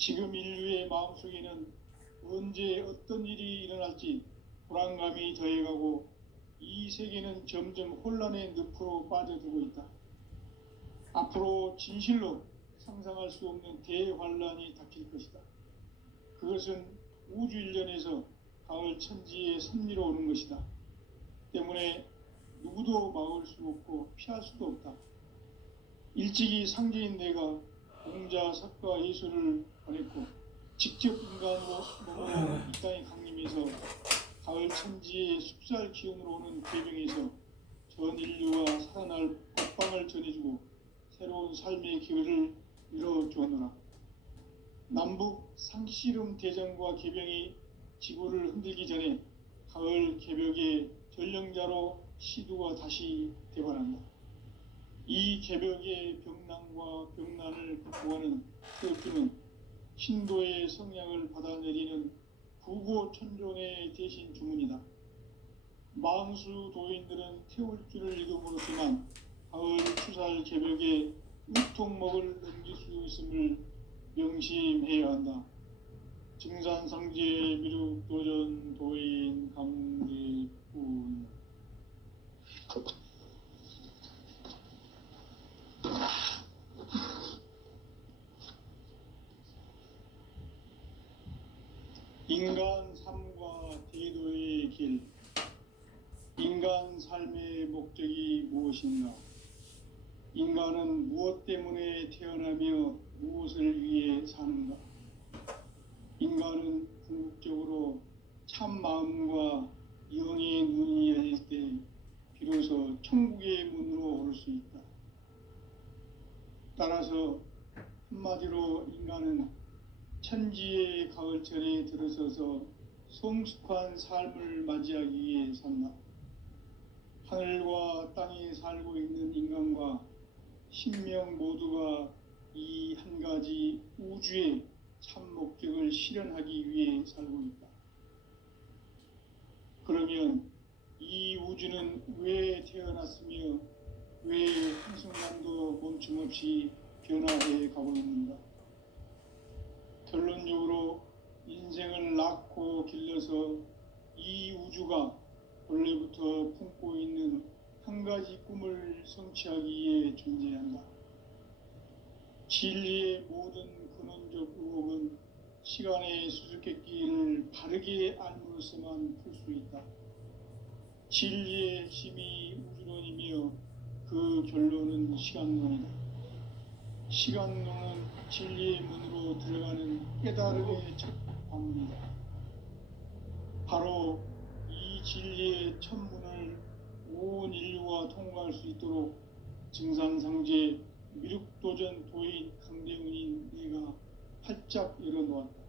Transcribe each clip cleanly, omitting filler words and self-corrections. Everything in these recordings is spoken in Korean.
지금 인류의 마음속에는 언제 어떤 일이 일어날지 불안감이 더해가고 이 세계는 점점 혼란의 늪으로 빠져들고 있다. 앞으로 진실로 상상할 수 없는 대환란이 닥칠 것이다. 그것은 우주 일련에서 가을 천지의 섭리로 오는 것이다. 때문에 누구도 막을 수 없고 피할 수도 없다. 일찍이 상제인 내가 공자, 석가, 예수를 보냈고 직접 인간으로 몸으로 이 땅에 강림해서 가을 천지의 숲살 기운으로 오는 계명에서 전 인류가 살아날 법방을 전해주고 새로운 삶의 기회를 열어주었노라. 남북 상씨름 대전과 개병이 지구를 흔들기 전에 가을 개벽의 전령자로 시두가 다시 대발한다. 이 개벽의 병난과 병난을 극복하는 태극기는 신도의 성향을 받아내리는 부고천존의 대신 주문이다. 망수 도인들은 태울 줄을 읽어보았지만 가을 추살 개벽에 우통목을 넘길 수 있음을 명심해야 한다. 증산상제 미륵도전 도인 강대군. 인간 삶과 대도의 길. 인간 삶의 목적이 무엇인가? 인간은 무엇 때문에 태어나며 무엇을 위해 사는가? 인간은 궁극적으로 참 마음과 영의 눈이 열릴 때 비로소 천국의 문으로 올 수 있다. 따라서 한마디로 인간은 천지의 가을철에 들어서서 성숙한 삶을 맞이하기 위해 산다. 하늘과 땅에 살고 있는 인간과 신명 모두가 이 한 가지 우주의 참 목적을 실현하기 위해 살고 있다. 그러면 이 우주는 왜 태어났으며 왜 한순간도 멈춤없이 변화해 가고 있는가? 결론적으로 인생을 낳고 길러서 이 우주가 원래부터 품고 있는 한 가지 꿈을 성취하기 위해 존재한다. 진리의 모든 근원적 의혹은 시간의 수수께끼를 바르게 알므로서만 풀 수 있다. 진리의 힘이 우주론이며 그 결론은 시간론이다. 시간론은 진리의 문으로 들어가는 깨달음의 첫 방문이다. 바로 이 진리의 첫 문을 온 인류가 통과할 수 있도록 증산상제 미륵도전 도인 강대훈인 내가 활짝 열어놓았다.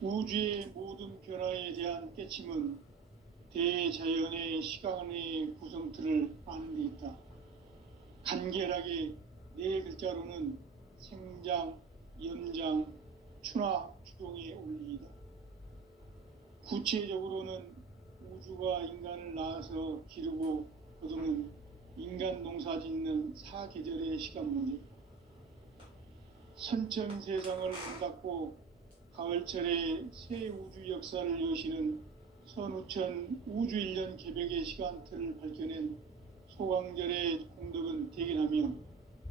우주의 모든 변화에 대한 깨침은 대자연의 시간의 구성틀을 아는 데 있다. 간결하게 네 글자로는 생장, 연장, 추나 추동의 원리이다. 구체적으로는 우주가 인간을 낳아서 기르고 거두는 인간 농사 짓는 사계절의 시간 문제. 선천 세상을 문 닫고 가을철에 새 우주 역사를 여시는 선우천 우주 1년 개벽의 시간틀을 밝혀낸 소강절의 공덕은 대견하며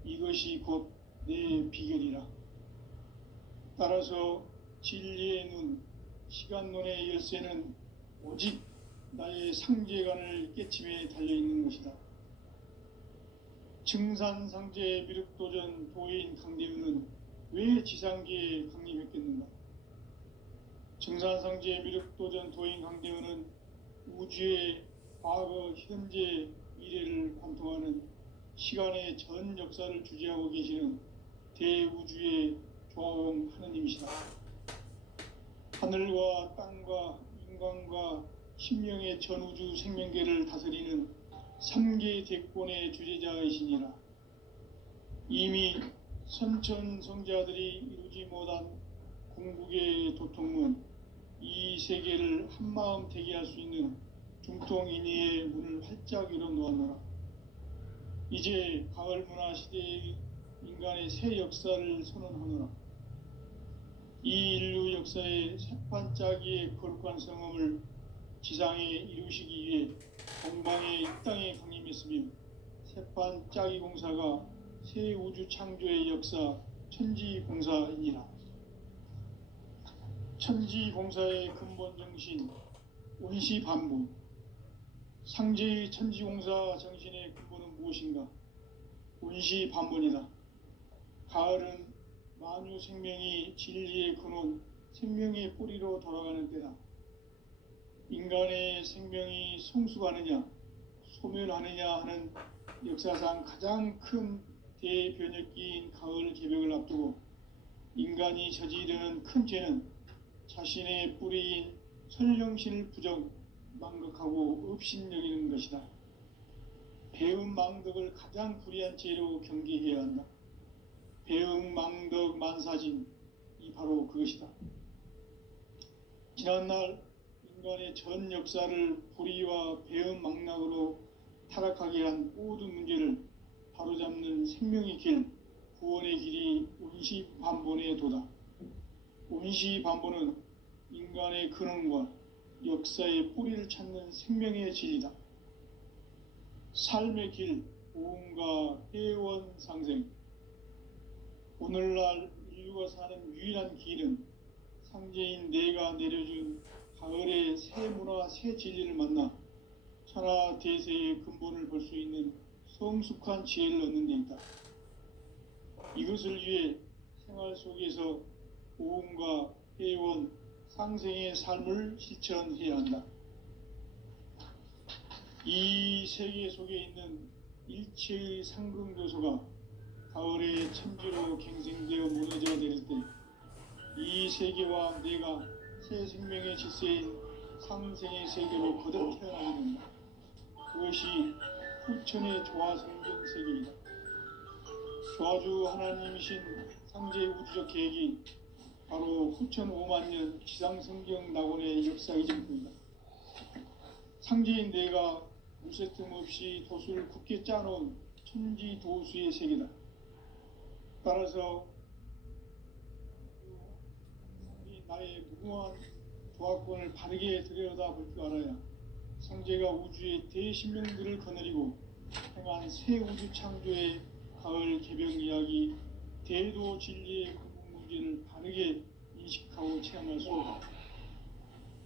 이것이 곧 내 비결이라. 따라서 진리의 눈, 시간론의 열쇠는 오직 나의 상제관을 깨침에 달려있는 것이다. 증산상제 미륵도전 도인 강대훈은 왜 지상계에 강림했겠는가? 증산상제 미륵도전 도인 강대훈은 우주의 과거, 현재, 미래를 관통하는 시간의 전 역사를 주재하고 계시는 대우주의 조화원 하느님이시다. 하늘과 땅과 인간과 신명의 전우주 생명계를 다스리는 3계 대권의 주재자이시니라. 이미 선천성자들이 이루지 못한 궁극의 도통문, 이 세계를 한마음 되게 할 수 있는 중통인의의 문을 활짝 열어놓았노라. 이제 가을 문화 시대의 인간의 새 역사를 선언하노라. 이 인류 역사의 새판짜기의 거룩한 성함을 지상에 이루시기 위해 동방의 이 땅에 강림했으며 새판짜기 공사가 새 우주 창조의 역사 천지공사이니라. 천지공사의 근본 정신 온시반복. 상제의 천지공사 정신의 근본은 무엇인가? 온시반복이다. 가을은 만유 생명이 진리의 근원, 생명의 뿌리로 돌아가는 때다. 인간의 생명이 성숙하느냐, 소멸하느냐 하는 역사상 가장 큰 대변혁기인 가을 개벽을 앞두고 인간이 저지르는 큰 죄는 자신의 뿌리인 선령신을 부정, 망각하고 업신여기는 것이다. 배음 망덕을 가장 불의한 죄로 경계해야 한다. 배음 망덕 만사진이 바로 그것이다. 지난날 인간의 전 역사를 불의와 배음 망락으로 타락하게 한 모든 문제를 바로잡는 생명의 길, 구원의 길이 온시반본의 도다. 온시반본은 인간의 근원과 역사의 뿌리를 찾는 생명의 진리다. 삶의 길, 오음과 회원 상생. 오늘날 인류가 사는 유일한 길은 상제인 내가 내려준 가을의 새 문화, 새 진리를 만나 천하 대세의 근본을 볼 수 있는 성숙한 지혜를 얻는 데 있다. 이것을 위해 생활 속에서 오음과 회원, 상생의 삶을 실천해야 한다. 이 세계 속에 있는 일체의 상승요소가 가을의 천지로 갱생되어 무너져 내릴 때 이 세계와 내가 새 생명의 질서인 상생의 세계로 거듭 태어나게 된다. 그것이 후천의 조화성경 세계이다. 조화주 하나님이신 상제의 우주적 계획이 바로 후천 5만년 지상성경 낙원의 역사이실 뿐이다. 상제인 내가 무쇠틈 없이 도수를 굳게 짜놓은 천지도수의 세계다. 따라서 나의 무궁한 조합권을 바르게 들여다볼 줄 알아야 상제가 우주의 대신명들을 거느리고 행한 새 우주 창조의 가을 개벽 이야기, 대도 진리의 근본 문제를 바르게 인식하고 체험할 수 있다.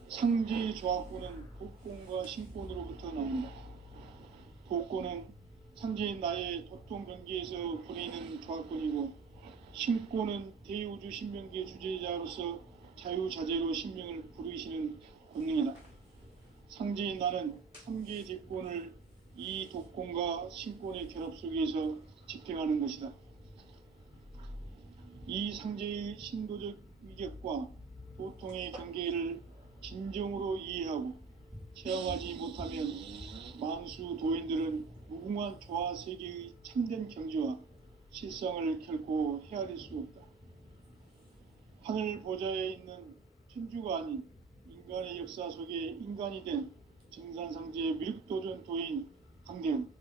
상제의 조합권은 독권과 신권으로부터 나온다. 독권은 상제인 나의 도통 경계에서 보내는 조합권이고, 신권은 대우주 신명계 주제자로서 자유자재로 신명을 부르시는 권능이다. 상제인 나는 3개의 대권을 이 독권과 신권의 결합 속에서 집행하는 것이다. 이 상제의 신도적 위격과 도통의 경계를 진정으로 이해하고 체험하지 못하면 만수 도인들은 무궁한 조화 세계의 참된 경지와 실상을 결코 헤아릴 수 없다. 하늘 보좌에 있는 천주가 아닌 인간의 역사 속에 인간이 된 정산상제의 밀도전 도인 강대훈,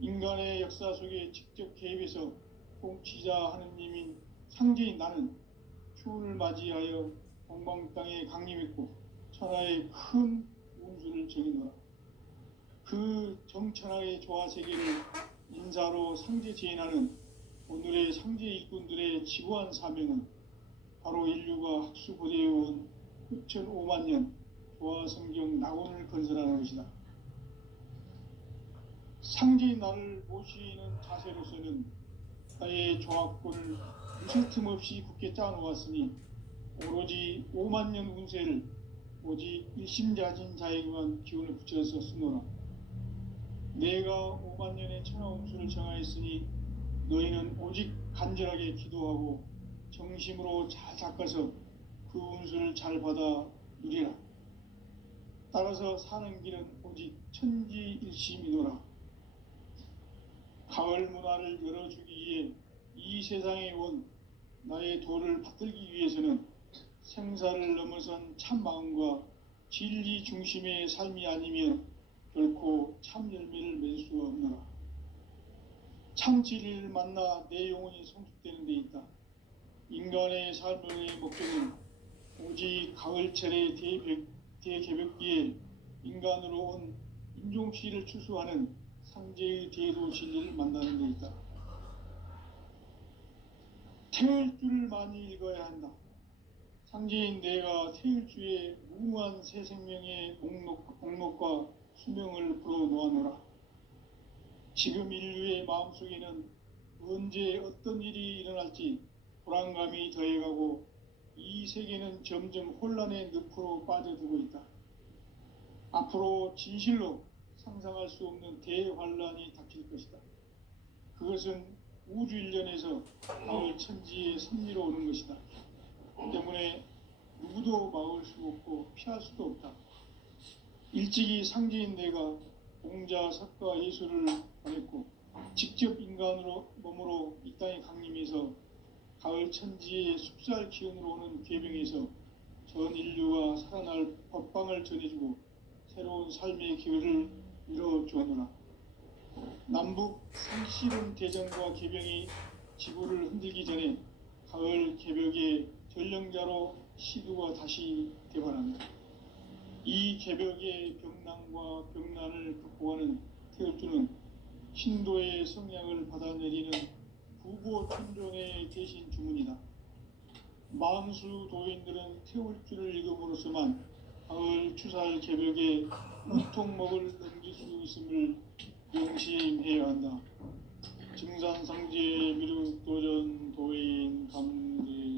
인간의 역사 속에 직접 개입해서 통치자 하느님인 상제인 나는 추운을 맞이하여 동방 땅에 강림했고 천하의 큰 운수를 정의노라. 그 정천하의 조화 세계를 인사로 상제 제인하는 오늘의 상제 일꾼들의 지구한 사명은 바로 인류가 학수고대해온 후천 5만년 조화성경 낙원을 건설하는 것이다. 상제인 나를 모시는 자세로서는 나의 조합권을 무슨 틈 없이 굳게 짜놓았으니 오로지 5만년 운세를 오직 일심자진 자에게만 기운을 붙여서 쓰노라. 내가 5만년의 천하운수를 정하였으니 너희는 오직 간절하게 기도하고 정심으로 잘 닦아서 그 운수를 잘 받아 누리라. 따라서 사는 길은 오직 천지일심이노라. 가을 문화를 열어주기 위해 이 세상에 온 나의 도를 받들기 위해서는 생사를 넘어선 참마음과 진리 중심의 삶이 아니면 결코 참 열매를 맺을 수 없노라. 창치를 만나 내 영혼이 성숙되는 데 있다. 인간의 삶의 목적은 오직 가을철의 대개벽기에 인간으로 온 인종씨를 추수하는 상제의 대도 진리를 만나는 데 있다. 태일주를 많이 읽어야 한다. 상제인 내가 태일주의 무궁한 새 생명의 목록과 수명을 불어놓아노라. 지금 인류의 마음속에는 언제 어떤 일이 일어날지 불안감이 더해가고 이 세계는 점점 혼란의 늪으로 빠져들고 있다. 앞으로 진실로 상상할 수 없는 대환란이 닥칠 것이다. 그것은 우주 일련에서 가을 천지의 섭리로 오는 것이다. 때문에 누구도 막을 수 없고 피할 수도 없다. 일찍이 상제인 내가 공자, 석가, 예수를 보냈고 직접 인간으로 몸으로 이 땅에 강림해서 가을 천지의 숲살 기운으로 오는 계병에서 전 인류가 살아날 법방을 전해주고 새로운 삶의 기회를 이뤄주었노라. 남북 상실은 대전과 개병이 지구를 흔들기 전에 가을 개벽의 전령자로 시두가 다시 되관한다. 이 개벽의 병난과 병난을 극복하는 태울주는 신도의 성향을 받아내리는 부고천종의 대신 주문이다. 만수 도인들은 태울주를 읽음으로써만 가을 추살 개벽의 고통목을 넘길 수 있음을 명심해야 한다. 증산상제 미륵도전 도인 감리불.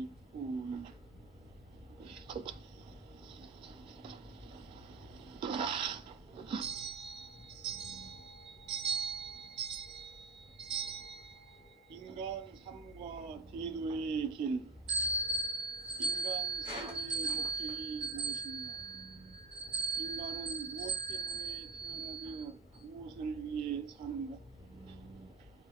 인간 삶과 대도의 길. 인간 삶의 목적이 무엇인가? 인간은 무엇 때문에 태어나며 무엇을 위해 사는가?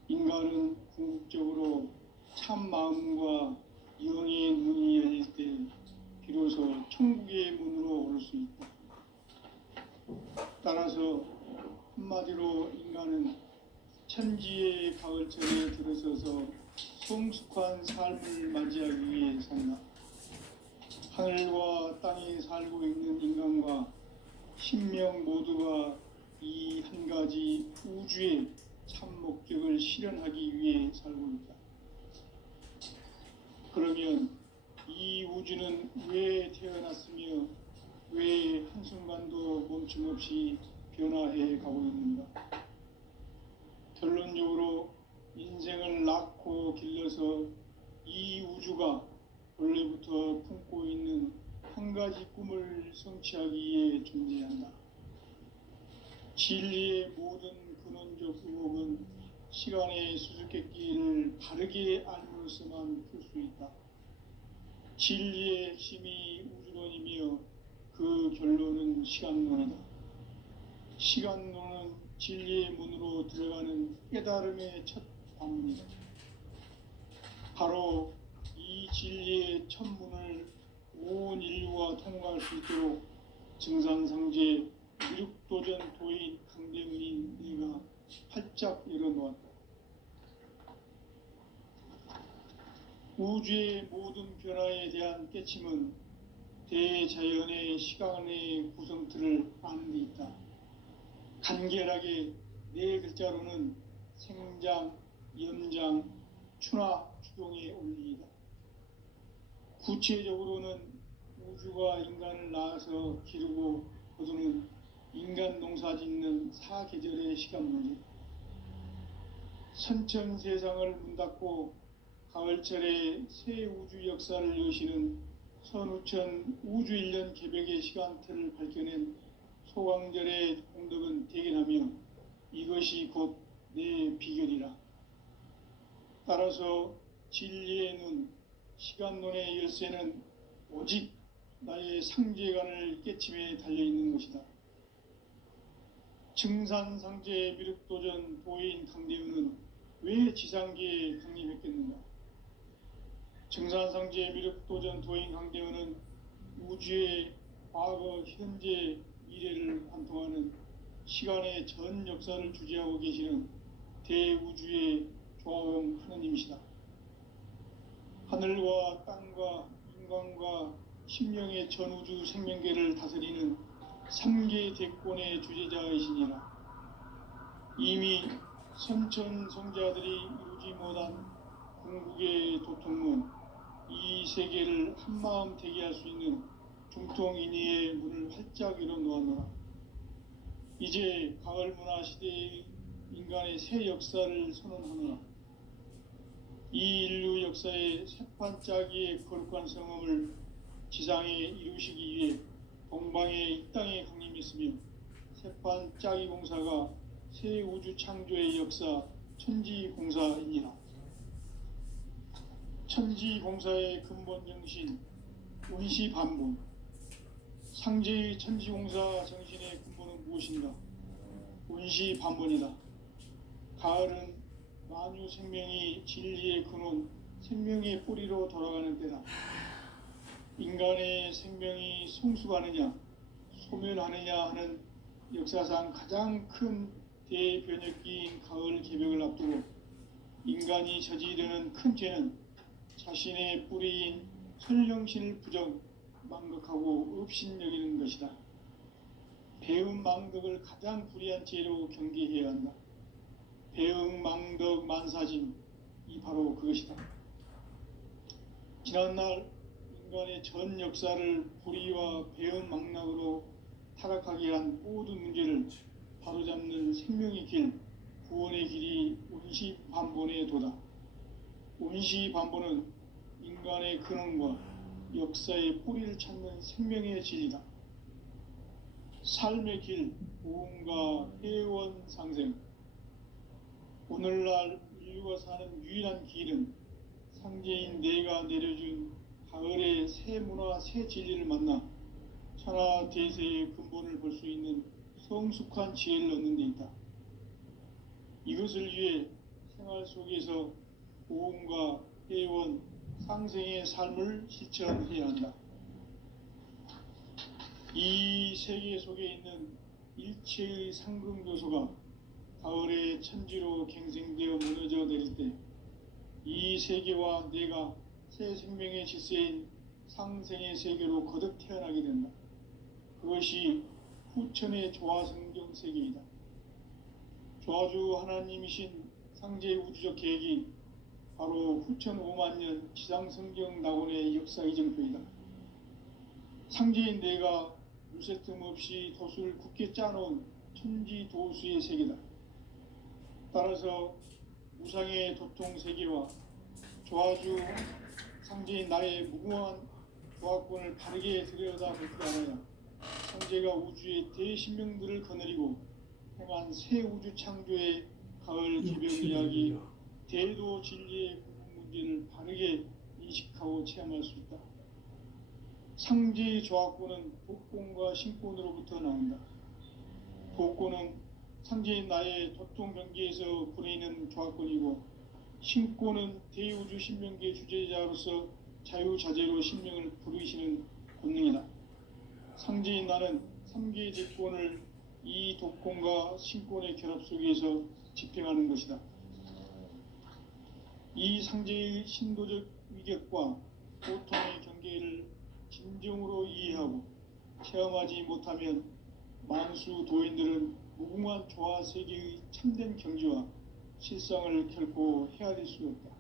인간은 궁극적으로 참 마음과 영의 문이 열릴 때 비로소 천국의 문으로 오를 수 있다. 따라서 한마디로 인간은 천지의 가을철에 들어서서 성숙한 삶을 맞이하기 위해 산다. 하늘과 땅에 살고 있는 인간과 신명 모두가 이 한 가지 우주의 참 목적을 실현하기 위해 살고 있다. 그러면 이 우주는 왜 태어났으며 왜 한순간도 멈춤없이 변화해 가고 있는가? 결론적으로 인생을 낳고 길러서 이 우주가 원래부터 품고 있는 한 가지 꿈을 성취하기 위해 존재한다. 진리의 모든 근원적 의혹은 시간의 수수께끼를 바르게 알므로서만 풀 수 있다. 진리의 핵심이 우주론이며 그 결론은 시간론이다. 시간론은 진리의 문으로 들어가는 깨달음의 첫 관문이다. 바로 이 진리의 첫 문을 온 인류가 통과할 수 있도록 증산상제 미륵도전 도인 강대문인 네가 활짝 열어놓았다. 우주의 모든 변화에 대한 깨침은 대자연의 시간의 구성틀을 아는 데 있다. 간결하게 네 글자로는 생장, 연장, 추나 추동의 원리이다. 구체적으로는 우주가 인간을 낳아서 기르고 거두는 인간 농사 짓는 사계절의 시간론이 선천 세상을 문 닫고 가을철에 새 우주 역사를 여시는 선우천 우주 1년 개벽의 시간틀을 밝혀낸 소강절의 공덕은 대견하며 이것이 곧 내 비결이라. 따라서 진리의 눈, 시간론의 열쇠는 오직 나의 상제관을 깨침에 달려있는 것이다. 증산상제 미륵도전 도인 강대우는 왜 지상계에 강림했겠는가? 증산상제 미륵도전 도인 강대우는 우주의 과거, 현재, 미래를 관통하는 시간의 전 역사를 주재하고 계시는 대우주의 조화용 하느님이시다. 하늘과 땅과 인간과 심령의 전우주 생명계를 다스리는 삼계 대권의 주재자이시니라. 이미 선천성자들이 이루지 못한 궁극의 도통은 이 세계를 한마음 되게 할 수 있는 중통인의의 문을 활짝 열어 놓았노라. 이제 가을 문화 시대의 인간의 새 역사를 선언하노라. 이 인류 역사의 새판짜기의 거룩한 성음을 지상에 이루시기 위해 동방의 이 땅에 강림했으며 새판짜기 공사가 새 우주 창조의 역사 천지공사이니라. 천지공사의 근본 정신 운시반본. 상제의 천지공사 정신의 근본은 무엇인가? 운시반본이다. 가을은 만유 생명이 진리의 근원, 생명의 뿌리로 돌아가는 때다. 인간의 생명이 성숙하느냐, 소멸하느냐 하는 역사상 가장 큰 대변혁기인 가을 개벽을 앞두고 인간이 저지르는 큰 죄는 자신의 뿌리인 선령신을 부정, 망극하고 업신여기는 것이다. 배음 망덕을 가장 불의한 죄로 경계해야 한다. 배음 망덕 만사짐, 이 바로 그것이다. 지난날 인간의 전 역사를 불의와 배음 망락으로 타락하게 한 모든 문제를 바로잡는 생명의 길, 구원의 길이 운시반본의 도다. 운시반본은 인간의 근원과 역사의 뿌리를 찾는 생명의 진리다. 삶의 길, 보험과 회원 상생. 오늘날 인류가 사는 유일한 길은 상제인 내가 내려준 가을의 새 문화, 새 진리를 만나 천하 대세의 근본을 볼 수 있는 성숙한 지혜를 얻는 데 있다. 이것을 위해 생활 속에서 보험과 회원, 상생의 삶을 실천해야 한다. 이 세계 속에 있는 일체의 상금 요소가 가을의 천지로 갱생되어 무너져 내릴 때 이 세계와 내가 새 생명의 질서인 상생의 세계로 거듭 태어나게 된다. 그것이 후천의 조화성경 세계이다. 조화주 하나님이신 상제 우주적 계획이 바로 후천 5만년 지상성경 낙원의 역사 이정표이다. 상제인 내가 물새 틈 없이 도수를 굳게 짜놓은 천지도수의 세계다. 따라서 무상의 도통 세계와 조화주 상제인 나의 무궁한 조화권을 바르게 들여다볼 줄 알아야 상제가 우주의 대신명들을 거느리고 행한 새 우주 창조의 가을 개벽 이야기 대도 진리의 궁극 문제를 바르게 인식하고 체험할 수 있다. 상제의 조화권은 복권과 신권으로부터 나온다. 복권은 상제인 나의 도통 경계에서 부리는 조화권이고, 신권은 대우주 신명계 주제자로서 자유자재로 신명을 부르시는 권능이다. 상제인 나는 3개의 대권을 이 독권과 신권의 결합 속에서 집행하는 것이다. 이 상제의 신도적 위격과 고통의 경계를 진정으로 이해하고 체험하지 못하면 만수 도인들은 무궁한 조화 세계의 참된 경지와 실상을 결코 헤아릴 수 없다.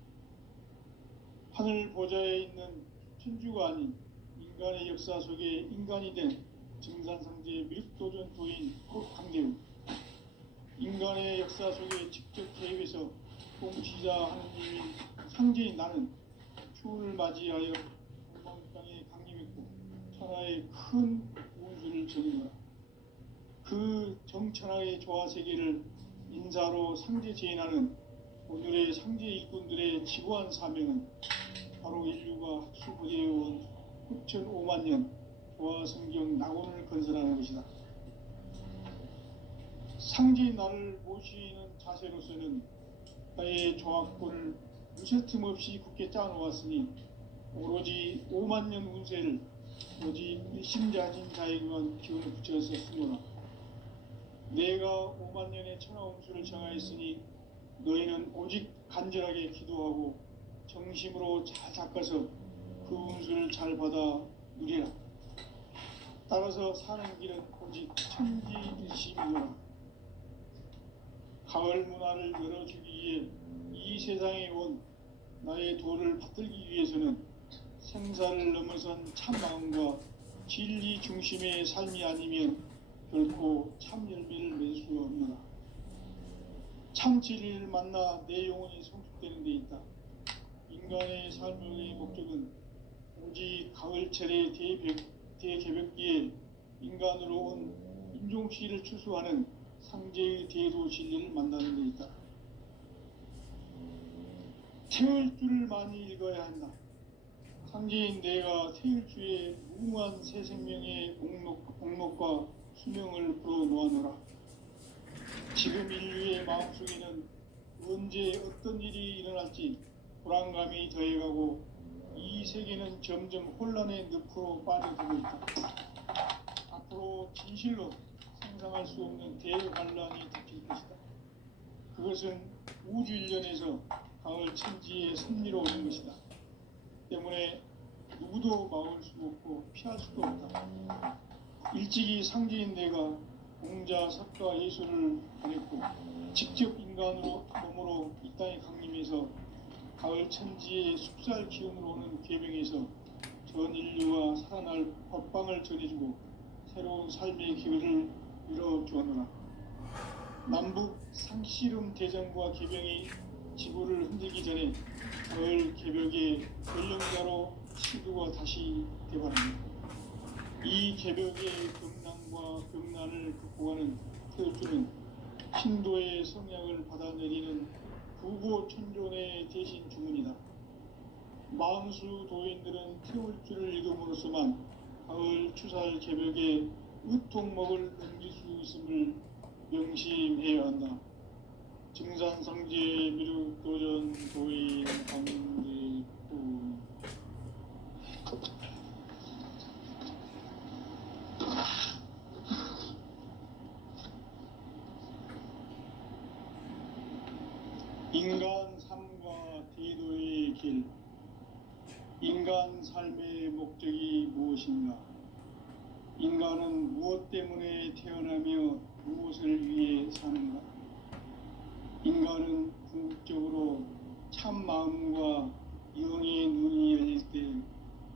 하늘 보좌에 있는 천주가 아닌 인간의 역사 속에 인간이 된 증산상제의 밀도전 도인 강대우, 인간의 역사 속에 직접 개입해서 통치자 하느님인 상제인 나는 추운을 맞이하여 동방 땅에 강림했고 천하의 큰 운수를 전이노라. 그 정천하의 조화 세계를 인사로 상제 제인하는 오늘의 상제 일꾼들의 지구한 사명은 바로 인류가 학수부대해온 후천 5만년 조화 성경 낙원을 건설하는 것이다. 상제인 나를 모시는 자세로서는 나의 조화권을 무쇠틈 없이 굳게 짜놓았으니 오로지 5만년 운세를 오직 일심자진 자에게만 기운을 붙여서 쓰노라. 내가 5만년의 천하운수를 정하였으니 너희는 오직 간절하게 기도하고 정심으로 잘 닦아서 그 운수를 잘 받아 누리라. 따라서 사는 길은 오직 천지일심이라. 가을 문화를 열어주기 위해 이 세상에 온 나의 도를 받들기 위해서는 생사를 넘어선 참마음과 진리 중심의 삶이 아니면 결코 참 열매를 맺을 수 없노라. 참 진리를 만나 내 영혼이 성숙되는 데 있다. 인간의 삶의 목적은 오직 가을철의 대개벽기에 인간으로 온 인종씨를 추수하는 상제의 대도 진리를 만나는 데 있다. 태을 줄을 많이 읽어야 한다. 상제인 내가 태일주의 무궁한 새 생명의 목록과 수명을 불어놓아노라. 지금 인류의 마음속에는 언제 어떤 일이 일어날지 불안감이 더해가고 이 세계는 점점 혼란의 늪으로 빠져들고 있다. 앞으로 진실로 상상할 수 없는 대환란이 닥칠 것이다. 그것은 우주 일련에서 가을 천지의 섭리로 오는 것이다. 때문에 누구도 막을 수 없고 피할 수도 없다. 일찍이 상제인 내가 공자, 석가, 예수를 보냈고 직접 인간으로 몸으로 이 땅에 강림해서 가을 천지의 숲살 기운으로 오는 계명에서 전 인류와 살아날 법방을 전해주고 새로운 삶의 기회를 열어주었노라. 남북 상씨름 대전과 계병이 지구를 흔들기 전에 가을 개벽의 전령자로 시도가 다시 되바랍니다. 이 개벽의 금난과 금난을 극복하는 태울주는 신도의 성약을 받아내리는 부고천존의 대신 주문이다. 마음수 도인들은 태울주를 읽음으로써만 가을 추살 개벽의 의통목을 넘길 수 있음을 명심해야 한다. 증산상제 미륵도전 도인 강리구. 인간 삶과 대도의 길. 인간 삶의 목적이 무엇인가? 인간은 무엇 때문에 태어나며 무엇을 위해 사는가? 인간은 궁극적으로 참 마음과 영의 눈이 열릴 때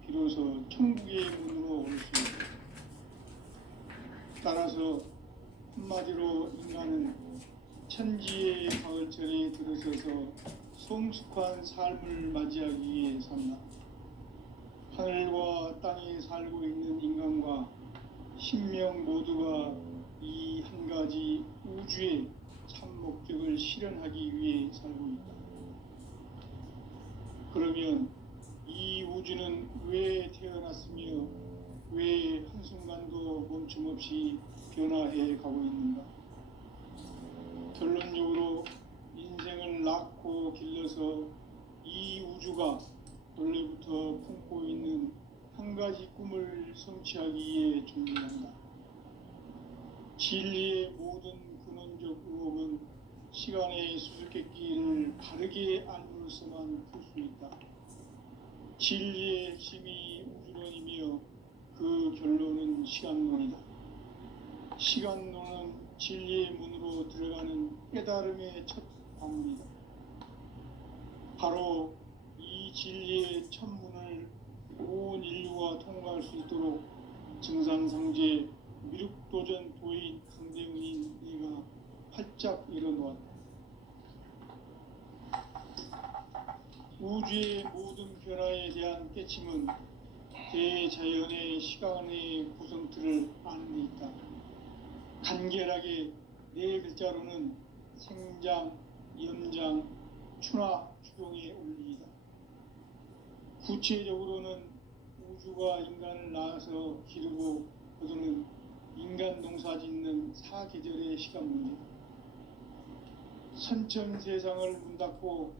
비로소 천국의 문으로 올 수 있다. 따라서 한마디로 인간은 천지의 가을철에 들어서서 성숙한 삶을 맞이하기 위해 산다. 하늘과 땅에 살고 있는 인간과 신명 모두가 이 한 가지 우주의 참 목적을 실현하기 위해 살고 있다. 그러면 이 우주는 왜 태어났으며 왜 한순간도 멈춤없이 변화해 가고 있는가? 결론적으로 인생을 낳고 길러서 이 우주가 원래부터 품고 있는 한 가지 꿈을 성취하기 위해 존재한다. 진리의 모든 근원적 의혹은 시간의 수수께끼를 바르게 알므로서만 풀 수 있다. 진리의 핵심이 우주론이며 그 결론은 시간론이다. 시간론은 진리의 문으로 들어가는 깨달음의 첫 방문이다. 바로 이 진리의 첫 문을 온 인류가 통과할 수 있도록 증산상제 미륵도전 도인 강대훈인 이가 활짝 일어놓았다. 우주의 모든 변화에 대한 깨침은 대자연의 시간의 구성틀을 아는 데 있다. 간결하게 네 글자로는 생장, 염장, 추나, 추동의 원리이다. 구체적으로는 우주가 인간을 낳아서 기르고 거두는 인간 농사 짓는 사계절의 시간문이다. 선천 세상을 문 닫고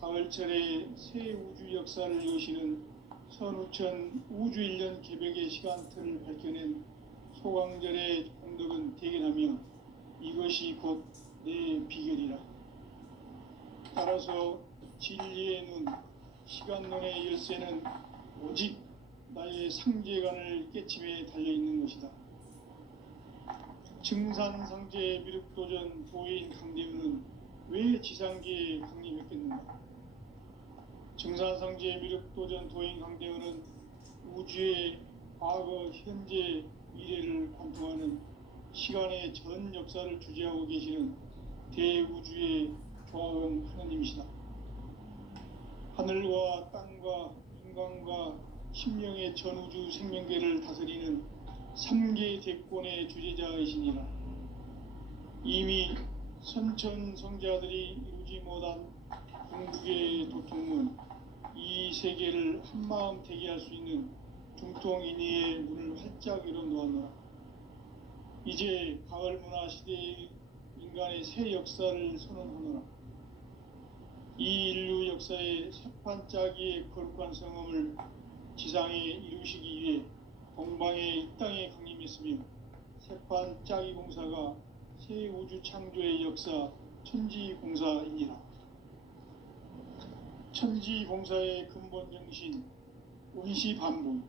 가을철에 새 우주 역사를 여시는 선우천 우주일년 개벽의 시간틀을 밝혀낸 소강절의 공덕은 대견하며 이것이 곧 내 비결이라. 따라서 진리의 눈, 시간론의 열쇠는 오직 나의 상제관을 깨침에 달려있는 것이다. 증산상제 미륵도전 도인 강대우는 왜 지상계에 강림했겠는가? 증산상제 미륵도전 도인 강대우는 우주의 과거, 현재, 미래를 관통하는 시간의 전 역사를 주재하고 계시는 대우주의 조화원 하느님이시다. 하늘과 땅과 인간과 심령의 전우주 생명계를 다스리는 3계 대권의 주재자이시니라. 이미 선천성자들이 이루지 못한 궁극의 도통문, 이 세계를 한마음 대기할 수 있는 중통인의의 문을 활짝 열어놓았노라. 이제 가을 문화 시대의 인간의 새 역사를 선언하노라. 이 인류 역사의 새판짜기의 거룩한 성험을 지상에 이루시기 위해 동방의 이 땅에 강림했으며 새판짜기 공사가 새 우주 창조의 역사 천지공사이니라. 천지공사의 근본 정신 원시반복.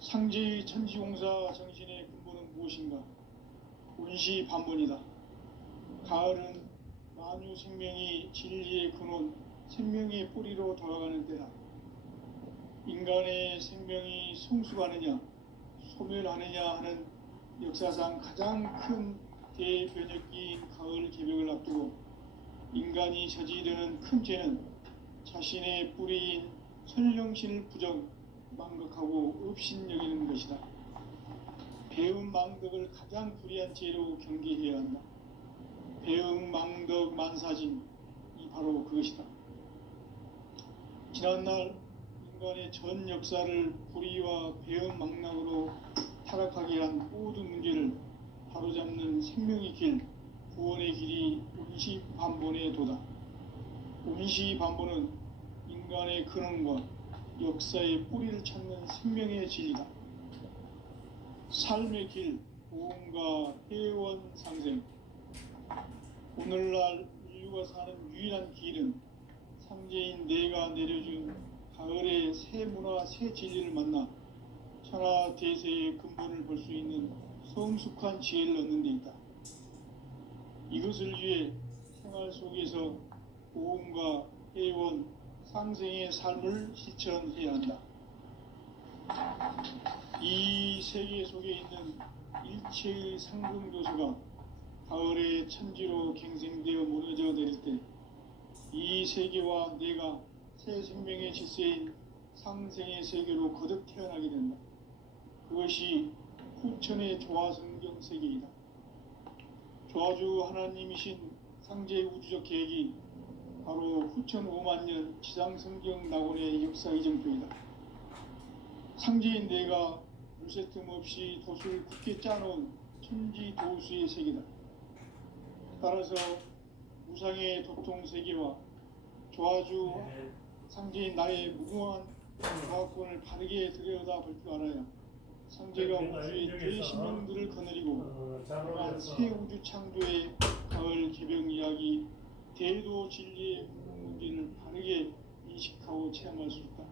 상제의 천지공사 정신의 근본은 무엇인가? 원시반복이다. 가을은 만유 생명이 진리의 근원, 생명의 뿌리로 돌아가는 때다. 인간의 생명이 성숙하느냐, 소멸하느냐 하는 역사상 가장 큰 대변혁기인 가을 개벽을 앞두고 인간이 저지르는 큰 죄는 자신의 뿌리인 선령신을 부정, 망각하고 업신여기는 것이다. 배움 망덕을 가장 불의한 죄로 경계해야 한다. 배움 망덕 만사진, 이 바로 그것이다. 지난날 인간의 전 역사를 불의와 배움 망락으로 타락하게 한 모든 문제를 바로잡는 생명의 길, 구원의 길이 원시반본의 도다. 원시반본은 인간의 근원과 역사의 뿌리를 찾는 생명의 진리다. 삶의 길, 보험과 회원 상생. 오늘날 인류가 사는 유일한 길은 상제인 내가 내려준 가을의 새 문화, 새 진리를 만나 천하 대세의 근본을 볼 수 있는 성숙한 지혜를 얻는 데 있다. 이것을 위해 생활 속에서 보험과 회원, 상생의 삶을 실천해야 한다. 이 세계 속에 있는 일체의 상승 요소가 가을의 천지로 갱생되어 무너져 내릴 때 이 세계와 내가 새 생명의 질서인 상생의 세계로 거듭 태어나게 된다. 그것이 후천의 조화성경 세계이다. 조화주 하나님이신 상제 우주적 계획이 바로 후천 5만년 지상성경 낙원의 역사 이정표이다. 상제인 내가 물새 틈 없이 도수를 굳게 짜놓은 천지 도수의 세계다. 따라서 무상의 도통 세계와 조화주 상제인 나의 무궁한 조화권을 바르게 들여다볼 줄 알아야 상제가 우주의 죄의 신명들을 거느리고 그러한 새 우주 창조의 가을 개벽 이야기 대도 진리의 문제를 바르게 인식하고 체험할 수 있다.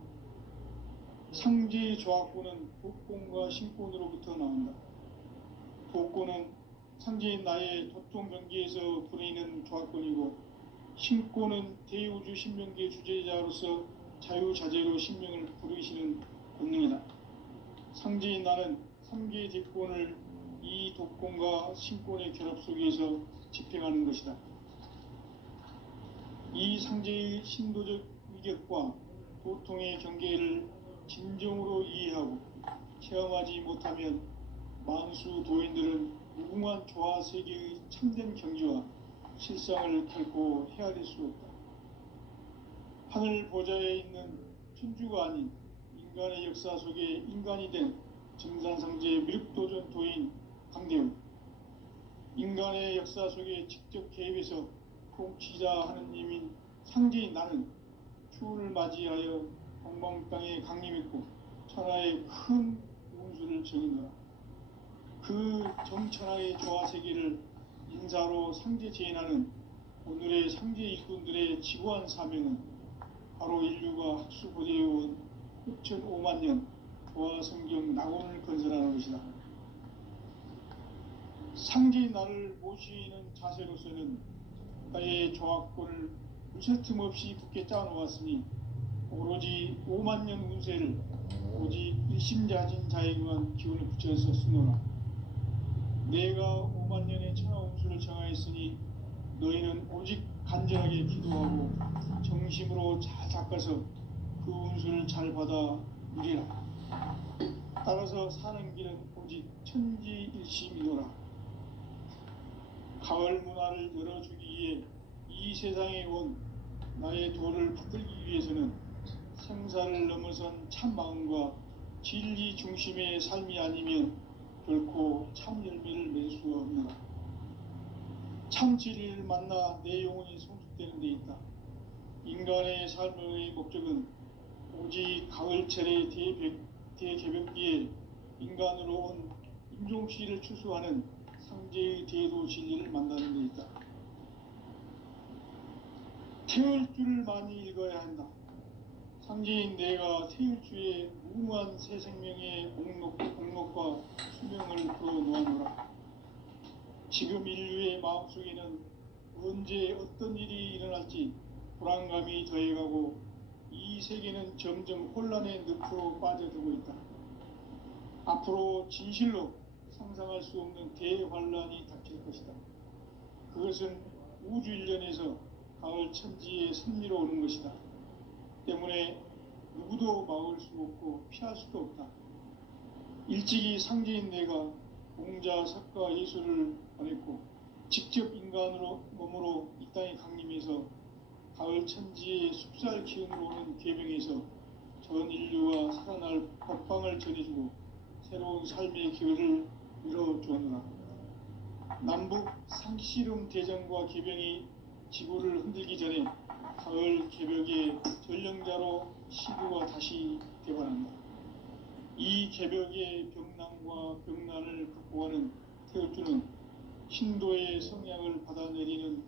상제의 조화권은 도권과 신권으로부터 나온다. 도권은 상제인 나의 도통 경계에서 부리는 조화권이고 신권은 대우주 신명계 주제자로서 자유자재로 신명을 부르시는 권능이다. 상제인 나는 3계 대권을 이 도권과 신권의 결합 속에서 집행하는 것이다. 이 상제의 신도적 위격과 도통의 경계를 진정으로 이해하고 체험하지 못하면 만수 도인들은 무궁한 조화 세계의 참된 경지와 실상을 결코 헤아릴 수 없다. 하늘 보좌에 있는 천주가 아닌 인간의 역사 속에 인간이 된 증산상제 미륵도전 도인 강대우. 인간의 역사 속에 직접 개입해서 통치자 하느님인 상제인 나는 추운을 맞이하여 동방 땅에 강림했고 천하의 큰 운수를 정의노라. 그 정천하의 조화 세계를 인사로 상제 제인하는 오늘의 상제 일꾼들의 지구한 사명은 바로 인류가 학수고대해온 6,5만 년 도화 성경 낙원을 건설하는 것이다. 상제의 나를 모시는 자세로서는 나의 조합권을 무쇠틈 없이 굳게 짜놓았으니 오로지 5만 년 운세를 오직 일심자진 자에게만 기운을 붙여서 쓰노라. 내가 5만 년의 천하 운수를 정하였으니 너희는 오직 간절하게 기도하고 정심으로 잘 닦아서 그 운수를 잘 받아 누리라. 따라서 사는 길은 오직 천지일심이노라. 가을 문화를 열어주기 위해 이 세상에 온 나의 도를 붙들기 위해서는 생사를 넘어선 참 마음과 진리 중심의 삶이 아니면 결코 참 열매를 맺을 수가 없노라. 참 진리를 만나 내 영혼이 성숙되는 데 있다. 인간의 삶의 목적은 오직 가을철의 대개벽기에 인간으로 온 인종씨를 추수하는 상제의 대도 진리를 만나는 데 있다. 태을 줄을 많이 읽어야 한다. 상제인 내가 태을 주의 무모한 새 생명의 목록과 수명을 풀어놓아노라. 지금 인류의 마음속에는 언제 어떤 일이 일어날지 불안감이 더해가고 이 세계는 점점 혼란의 늪으로 빠져들고 있다. 앞으로 진실로 상상할 수 없는 대환란이 닥칠 것이다. 그것은 우주 일련에서 가을 천지의 섭리로 오는 것이다. 때문에 누구도 막을 수 없고 피할 수도 없다. 일찍이 상제인 내가 공자, 석가, 예수를 보냈고 직접 인간으로 몸으로 이 땅에 강림해서 가을 천지의 숲살 기운으로 오는 계명에서 전 인류가 살아날 법방을 전해주고 새로운 삶의 기회를 열어주었노라. 남북 상씨름 대전과 개병이 지구를 흔들기 전에 가을 개벽의 전령자로 시구가 다시 되관한다. 이 개벽의 병난과 병난을 극복하는 태울주는 신도의 성향을 받아내리는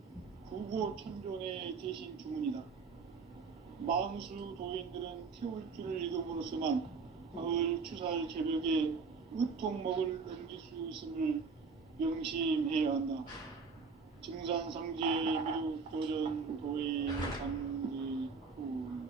구고천존의 대신 주문이다. 망수 도인들은 태울주를 읽음으로써만 가을 추살 개벽의 의통목을 넘길 수 있음을 명심해야 한다. 증산상제 미륵도전 도의 강제군.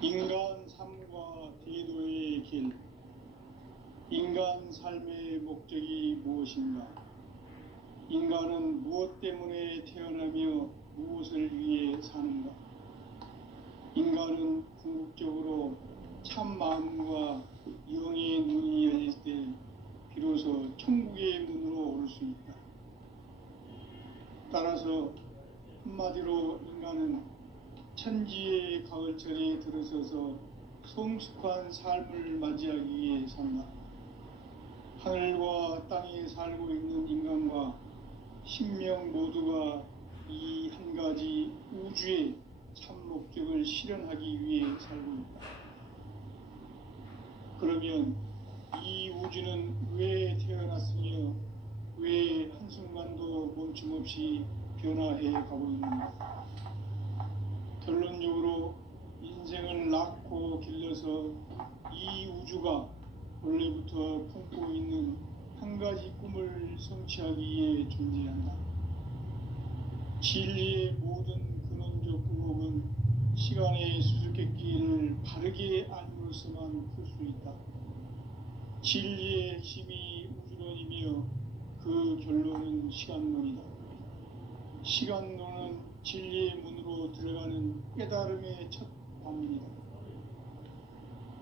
인간 삶과 대도의 길. 인간 삶의 목적이 무엇인가? 인간은 무엇 때문에 태어나며 무엇을 위해 사는가? 인간은 궁극적으로 참 마음과 영의 눈이 열릴 때 비로소 천국의 문으로 올 수 있다. 따라서 한마디로 인간은 천지의 가을철에 들어서서 성숙한 삶을 맞이하기 위해 산다. 하늘과 땅에 살고 있는 인간과 신명 모두가 이 한 가지 우주의 참 목적을 실현하기 위해 살고 있다. 그러면 이 우주는 왜 태어났으며 왜 한순간도 멈춤없이 변화해 가고 있는가? 결론적으로 인생을 낳고 길러서 이 우주가 원래부터 품고 있는 한 가지 꿈을 성취하기 위해 존재한다. 진리의 모든 근원적 의혹은 시간의 수수께끼를 바르게 알므로서만 풀 수 있다. 진리의 핵심이 우주론이며 그 결론은 시간론이다. 시간론은 진리의 문으로 들어가는 깨달음의 첫 방문이다.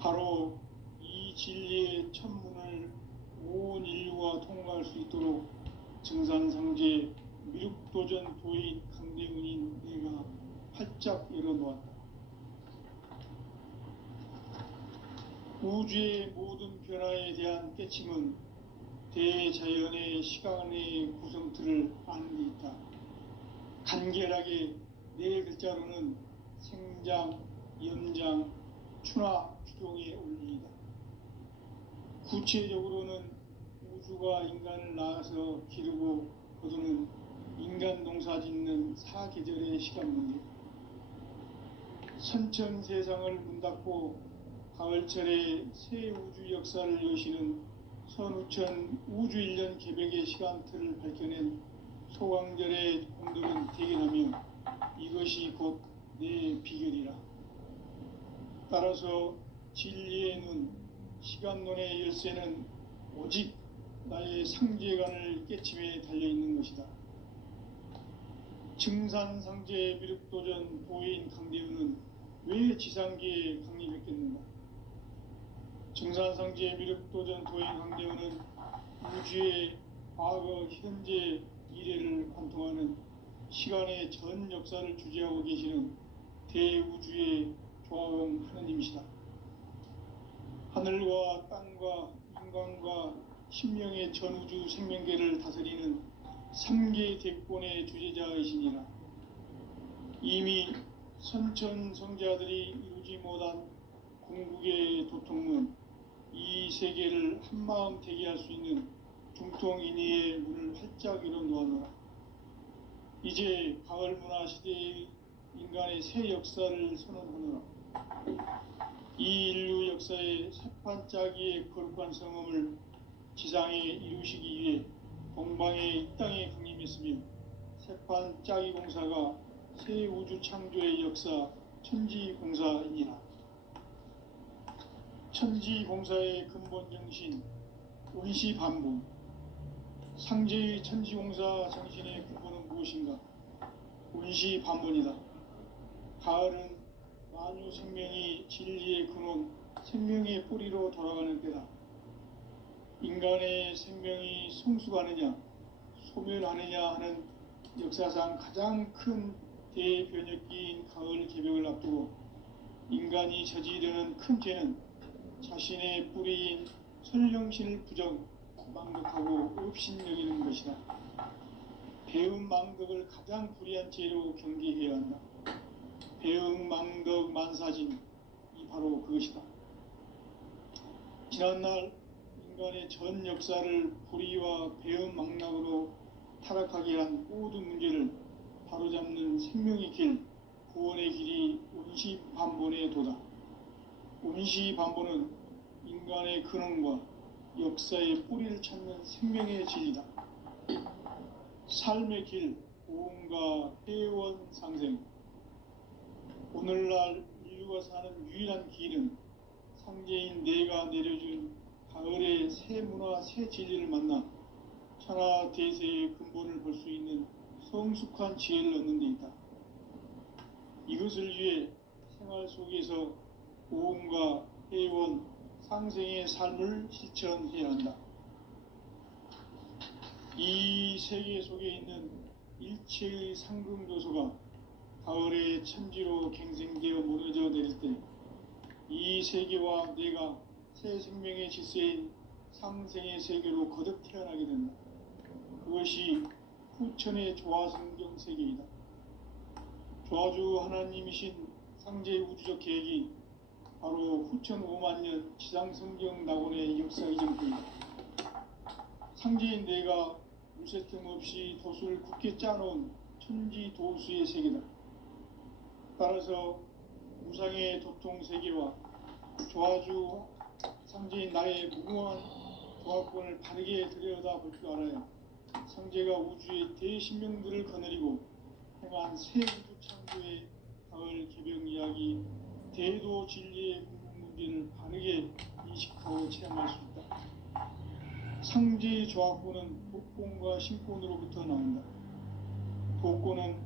바로 이 진리의 첫 문을 온 인류가 통과할 수 있도록 증산상제 미륵도전 도인 강대훈인 내가 활짝 열어놓았다. 우주의 모든 변화에 대한 깨침은 대자연의 시간의 구성틀을 아는 데 있다. 간결하게 네 글자로는 생장, 연장, 추나 추종에 올리이다. 구체적으로는 우주가 인간을 낳아서 기르고 거두는 인간 농사 짓는 사계절의 시간 문제, 선천 세상을 문 닫고 가을철에 새 우주 역사를 여시는 선우천 우주 1년 개백의 시간틀을 밝혀낸 소강절의 공들은 대견하며 이것이 곧 내 비결이라. 따라서 진리의 눈, 시간론의 열쇠는 오직 나의 상제관을 깨침에 달려있는 것이다. 증산상제 미륵도전 도인 강대우는 왜 지상계에 강림했겠는가? 증산상제 미륵도전 도인 강대우는 우주의 과거, 현재, 미래를 관통하는 시간의 전 역사를 주재하고 계시는 대우주의 조화원 하느님이시다. 하늘과 땅과 인간과 신명의 전우주 생명계를 다스리는 3개 대권의 주재자이시니라. 이미 선천성자들이 이루지 못한 궁극의 도통문, 이 세계를 한마음 되게 할 수 있는 중통인의의 문을 활짝 열어 놓아노라. 이제 가을 문화 시대의 인간의 새 역사를 선언하노라. 이 인류 역사의 새판짜기의 거룩한 성험을 지상에 이루시기 위해 동방의 이 땅에 강림했으며 새판짜기 공사가 새 우주 창조의 역사 천지공사이니라. 천지공사의 근본 정신 원시반복. 상제의 천지공사 정신의 근본은 무엇인가? 원시반복이다. 가을은 만유 생명이 진리의 근원, 생명의 뿌리로 돌아가는 때다. 인간의 생명이 성숙하느냐, 소멸하느냐 하는 역사상 가장 큰 대변혁기인 가을 개벽을 앞두고 인간이 저지르는 큰 죄는 자신의 뿌리인 설령신을 부정, 망덕하고 업신여기는 것이다. 배음 망덕을 가장 불의한 죄로 경계해야 한다. 배음 망덕 만사진, 이 바로 그것이다. 지난날 인간의 전 역사를 불의와 배음 망락으로 타락하게 한 모든 문제를 바로잡는 생명의 길, 구원의 길이 원시반본의 도다. 원시반본은 인간의 근원과 역사의 뿌리를 찾는 생명의 진리다. 삶의 길, 고음과 회원 상생. 오늘날 인류가 사는 유일한 길은 상제인 내가 내려준 가을의 새 문화, 새 진리를 만나 천하 대세의 근본을 볼 수 있는 성숙한 지혜를 얻는 데 있다. 이것을 위해 생활 속에서 고음과 회원, 상생의 삶을 실천해야 한다. 이 세계 속에 있는 일체의 상승조소가 가을의 천지로 갱생되어 무너져 내릴 때 이 세계와 내가 새 생명의 질서인 상생의 세계로 거듭 태어나게 된다. 그것이 후천의 조화성경 세계이다. 조화주 하나님이신 상제의 우주적 계획이 바로 후천 5만년 지상성경 낙원의 역사 이전입니다. 상제인 내가 물새틈 없이 도수를 굳게 짜놓은 천지 도수의 세계다. 따라서 무상의 도통 세계와 조화주 상제인 나의 무궁한 조화권을 바르게 들여다볼 줄 알아야 상제가 우주의 대신명들을 거느리고 행한 새 우주 창조의 가을 개벽 이야기, 대도 진리의 문제를 바르게 인식하고 체험할 수 있다. 상제의 조화권은 독권과 신권으로부터 나온다. 독권은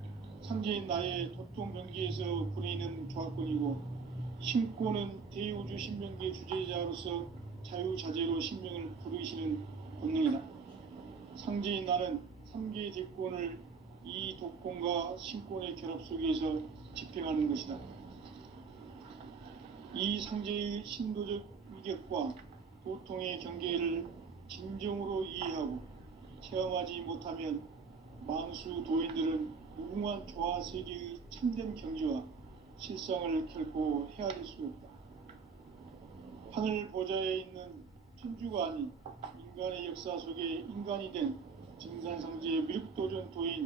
상제인 나의 도통 경계에서 부리는 조화권이고, 신권은 대우주 신명계 주제자로서 자유자재로 신명을 부르시는 본능이다. 상제인 나는 3개의 대권을 이 독권과 신권의 결합 속에서 집행하는 것이다. 이 상제의 신도적 위격과 도통의 경계를 진정으로 이해하고 체험하지 못하면 만수 도인들은 무궁한 조화 세계의 참된 경지와 실상을 결코 헤아릴 수 없다. 하늘 보좌에 있는 천주가 아닌 인간의 역사 속에 인간이 된 증산상제의 미륵도전 도인